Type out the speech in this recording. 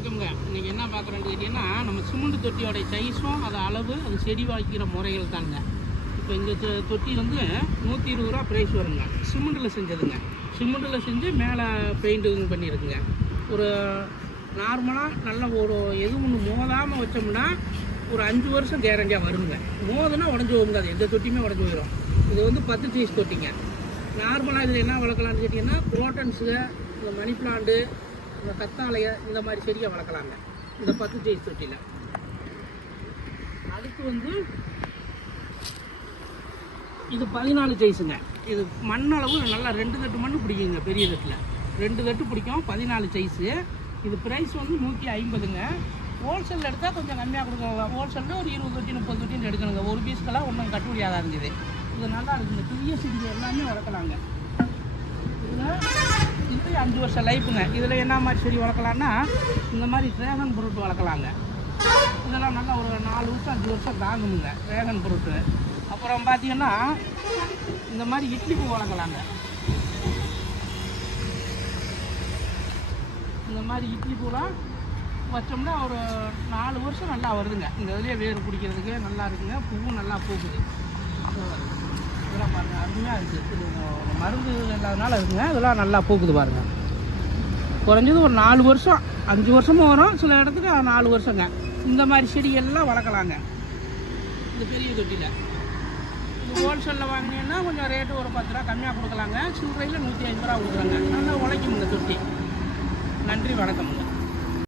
வணக்கம்ங்க. இன்றைக்கி என்ன பார்க்குறேன்னு கேட்டிங்கன்னா நம்ம சிமெண்ட் தொட்டியோடைய சைஸும் அது அளவு அது செடி வாய்க்கிற முறைகள் தாங்க. இப்போ இந்த தொட்டி வந்து நூற்றி இருபது ரூபா ப்ரைஸ் வருங்க. சிமெண்ட்டில் செஞ்சதுங்க. சிமெண்ட்டில் செஞ்சு மேலே பெயிண்டிங் பண்ணியிருக்குங்க ஒரு நார்மலாக நல்ல ஒரு எது ஒன்று மோதாமல் வச்சோம்னா ஒரு அஞ்சு வருஷம் கேரண்டியாக வருங்க. மோதுனா உடஞ்சி போகுங்க. அது எந்த தொட்டியுமே உடஞ்சி போயிடும் இது வந்து பத்து சைஸ் தொட்டிங்க. நார்மலாக இதில் என்ன வளர்க்கலான்னு கேட்டிங்கன்னா குரோட்டன்ஸுங்க இந்த மணி பிளான்ட்டு இந்த கத்தாழைய இந்த மாதிரி செடியை வளர்க்கலாங்க. இந்த பத்து சைஸ் தொட்டியில். அடுத்து வந்து இது பதினாலு சைஸுங்க இது மண்ணளவு நல்லா ரெண்டு தட்டு மண் பிடிக்குங்க பெரிய தட்டில். ரெண்டு தட்டு பிடிக்கும் பதினாலு சைஸு இது ப்ரைஸ் வந்து நூற்றி ஐம்பதுங்க. ஹோல்சேலில் எடுத்தால் கொஞ்சம் கம்மியாக கொடுக்குங்க ஹோல்சேலில் ஒரு இருபது தொட்டி முப்பது தொட்டின்னு எடுக்கணுங்க. ஒரு பீஸ்க்கெல்லாம் ஒன்றும் கட்டுப்படியாக இருந்தது இது நல்லா இருக்குங்க பெரிய செடி எல்லாமே வளர்க்கலாங்க. அஞ்சு வருஷம் லைஃபுங்க. இதில் என்ன மாதிரி செடி வளர்க்கலான்னா இந்த மாதிரி ட்ராகன் ஃப்ரூட் வளர்க்கலாங்க. இதெல்லாம் நல்லா ஒரு நாலு வருஷம் அஞ்சு வருஷம் தாங்குமுங்க ட்ராகன் ஃப்ரூட்டு அப்புறம் பார்த்தீங்கன்னா இந்த மாதிரி இட்லி பூ வளர்க்கலாங்க. இந்த மாதிரி இட்லி பூலாம் வச்சோம்னா ஒரு நாலு வருஷம் நல்லா வருதுங்க. இந்த இதுலேயே வேர் பிடிக்கிறதுக்கு நல்லா இருக்குங்க. பூவும் நல்லா பூக்குது. இதெல்லாம் அருமையாக இருக்குது இது மருந்து இல்லாதனால இருக்குங்க. இதெல்லாம் நல்லா பூக்குது பாருங்க. குறைஞ்சது ஒரு நாலு வருஷம் அஞ்சு வருஷமும் வரும். சில இடத்துக்கு நாலு வருஷங்க. இந்த மாதிரி செடிகள்லாம் வளர்க்கலாங்க. இந்த பெரிய தொட்டியில். இது ஹோல்சேலில் வாங்கினீங்கன்னா கொஞ்சம் ரேட்டு ஒரு பத்து ரூபா கம்மியாக கொடுக்கலாங்க. சில்லறையில் நூற்றி ஐம்பது ரூபா கொடுக்குறாங்க நல்லா உழைக்கும் இந்த தொட்டி. நன்றி வணக்கம்ங்க.